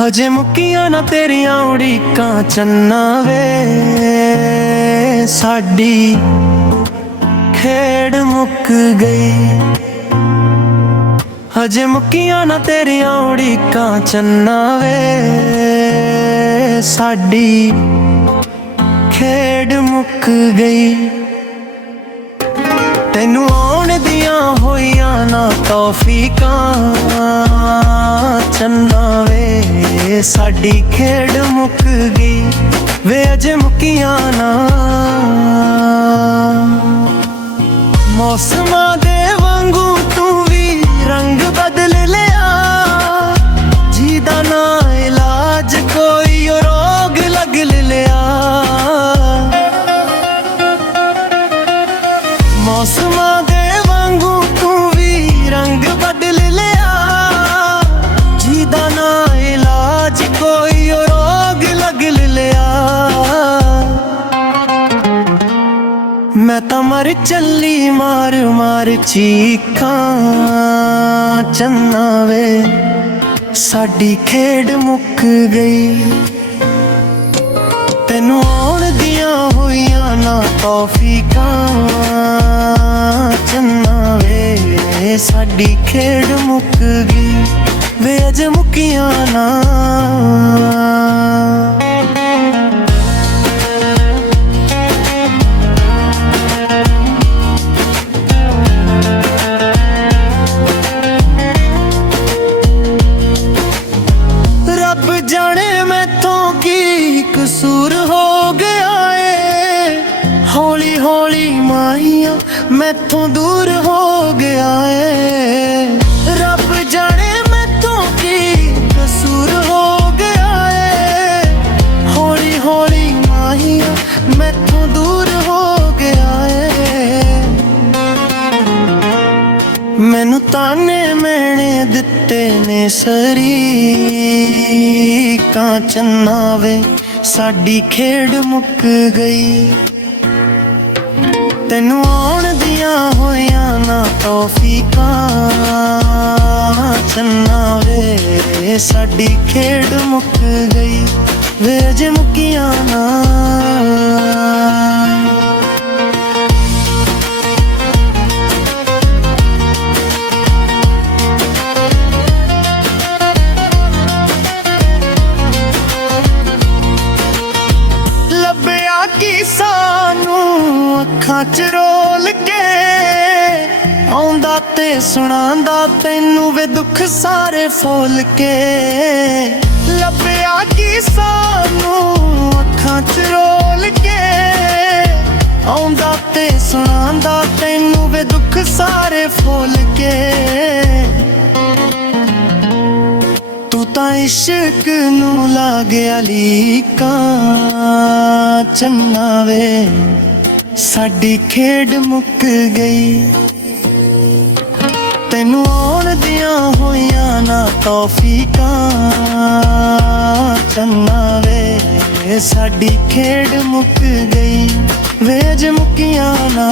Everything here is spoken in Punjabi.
ਹਜੇ ਮੁੱਕੀਆਂ ਨਾ ਤੇਰੀਆਂ ਉਡੀਕਾਂ ਚੰਨਾ ਵੇ, ਸਾਡੀ ਖੇਡ ਮੁੱਕ ਗਈ। ਹਜੇ ਮੁੱਕੀਆਂ ਨਾ ਤੇਰੀਆਂ ਉਡੀਕਾਂ ਚੰਨਾ ਵੇ, ਸਾਡੀ ਖੇਡ ਮੁੱਕ ਗਈ। ਤੈਨੂੰ ਆਉਣ ਦੀਆਂ ਹੋਈਆਂ ਨਾ ਤੌਫੀਕਾਂ ਚੰਨਾ ਵੇ, ਸਾਡੀ ਖੇਡ ਮੁੱਕ ਗਈ ਵੇ, ਅਜੇ ਮੁੱਕੀਆਂ ਨਾ। ਮੌਸਮਾਂ ਦੇ ਵਾਂਗੂ ਤੂੰ ਵੀ ਰੰਗ ਬਦਲ ਲਿਆ, ਜਿਹਦਾ ਨਾ ਇਲਾਜ ਕੋਈ ਰੋਗ ਲੱਗ ਲਿਆ। ਮੌਸਮਾਂ ਦੇ ਵਾਂਗੂ ਤੂੰ ਵੀ ਰੰਗ ਬਦਲ ਲਿਆ, ਜਿਹਦਾ ਨਾ ਇਲਾਜ ਕੋਈ ਰੋਗ ਲੱਗ ਲਿਆ। ਮੈਂ ਤਾਂ ਮਰ ਚੱਲੀ ਮਾਰ ਮਾਰ ਚੀਕਾਂ ਚੰਨਾ ਵੇ, ਸਾਡੀ ਖੇਡ ਮੁੱਕ ਗਈ। ਤੈਨੂੰ ਆਉਣ ਦੀਆਂ ਹੋਈਆਂ ਨਾ ਤੌਫੀਕਾਂ ਚੰਨਾ ਵੇ, ਸਾਡੀ ਖੇਡ ਮੁੱਕ ਗਈ ਵੇ, ਅਜੇ ਮੁੱਕੀਆਂ ਨਾ। ਰੱਬ ਜਾਣੇ ਮੈਥੋਂ ਕੀ ਕਸੂਰ ਹੋ ਗਿਆ ਏ, ਹੌਲੀ ਹੌਲੀ ਮਾਹੀਆਂ ਮੈਥੋਂ ਦੂਰ ਹੋ ਗਿਆ ਏ। ਰੱਬ ਜਾਣੇ ਮੈਥੋਂ ਕੀ ਕਸੂਰ ਹੋ ਗਿਆ ਏ, ਹੌਲੀ ਹੌਲੀ ਮਾਹੀਆਂ ਮੈਥੋਂ ਦੂਰ ਹੋ ਗਿਆ ਏ। ਮੈਨੂੰ ਤਾਨੇ ਮੈਣੇ ਦਿੱਤੇ ਨੇ ਸਰੀਕਾਂ ਚੰਨਾ ਵੇ, ਸਾਡੀ ਖੇਡ ਮੁੱਕ ਗਈ। ਤੈਨੂੰ ਆਉਣ ਦੀਆਂ ਹੋਈਆਂ ਨਾ ਤੌਫੀਕਾਂ ਚੰਨਾ ਵੇ, ਸਾਡੀ ਖੇਡ ਮੁੱਕ ਗਈ ਵੇ, ਅਜੇ ਮੁੱਕੀਆਂ ਨਾ। ਲੱਭਿਆ ਕੀ ਸਾਨੂੰ ਅੱਖਾਂ ਚ ਰੋਲ ਕੇ, ਆਉਂਦਾ ਤੇ ਸੁਣਾਉਂਦਾ ਤੈਨੂੰ ਵੇ ਦੁੱਖ ਸਾਰੇ ਫੋਲ ਕੇ। ਲੱਭਿਆ ਕੀ ਸਾਨੂੰ ਅੱਖਾਂ ਚ ਰੋਲ ਕੇ, ਆਉਂਦਾ ਤੇ ਸੁਣਾਉਂਦਾ ਤੈਨੂੰ ਵੇ ਦੁੱਖ ਸਾਰੇ ਫੋਲ ਕੇ। ਤੂੰ ਤਾਂ ਇਸ਼ਕ ਨੂੰ ਲਾ ਗਿਆ ਲੀਕਾਂ ਚੰਨਾ ਵੇ, ਸਾਡੀ ਖੇਡ ਮੁੱਕ ਗਈ। ਤੈਨੂੰ ਆਉਣ ਦੀਆਂ ਹੋਈਆਂ ਨਾ ਤੌਫੀਕਾਂ ਚੰਨਾ ਵੇ, ਸਾਡੀ ਖੇਡ ਮੁੱਕ ਗਈ ਵੇ, ਅਜੇ ਮੁੱਕੀਆਂ ਨਾ।